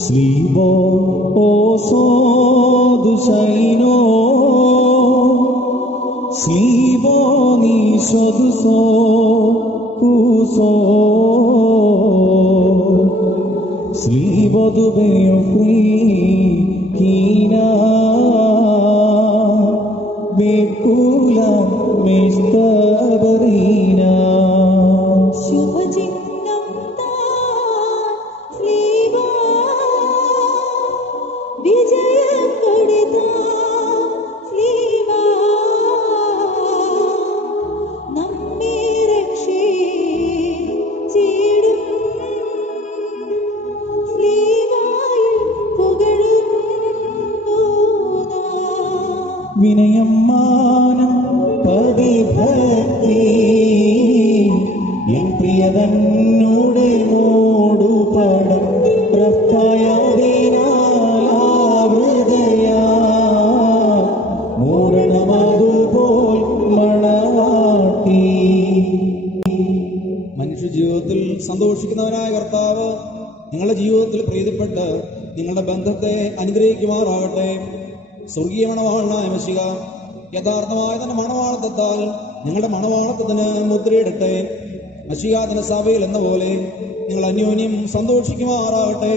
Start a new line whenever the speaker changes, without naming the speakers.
শ্রীব ও সদুসাইন শ্রীব নিষদুস কুস শ্রীব দুবে কিনা। বেকুলা মেস্তব
വിനയം മാനം പതിഭക്തി. എൻ പ്രിയതന്നോട് മൂടുപടം പ്രത്യായാവൃതയ മൂരണമതുപോൽ മണവാട്ടി.
മനുഷ്യ ജീവിതത്തിൽ സന്തോഷിക്കുന്നവനായ കർത്താവ് നിങ്ങളുടെ ജീവിതത്തിൽ പ്രീതിപ്പെട്ട് നിങ്ങളുടെ ബന്ധത്തെ അനുഗ്രഹിക്കുമാറാകട്ടെ. സ്വർഗീയ മണവാളനായ മഷിക യഥാർത്ഥമായ തന്നെ മണവാളത്തെത്താൽ നിങ്ങളുടെ മണവാളത്വത്തിന് മുദ്രയിടട്ടെ. മഷിക തന്റെ സഭയിൽ എന്ന പോലെ നിങ്ങൾ അന്യോന്യം സന്തോഷിക്കുമാറാകട്ടെ.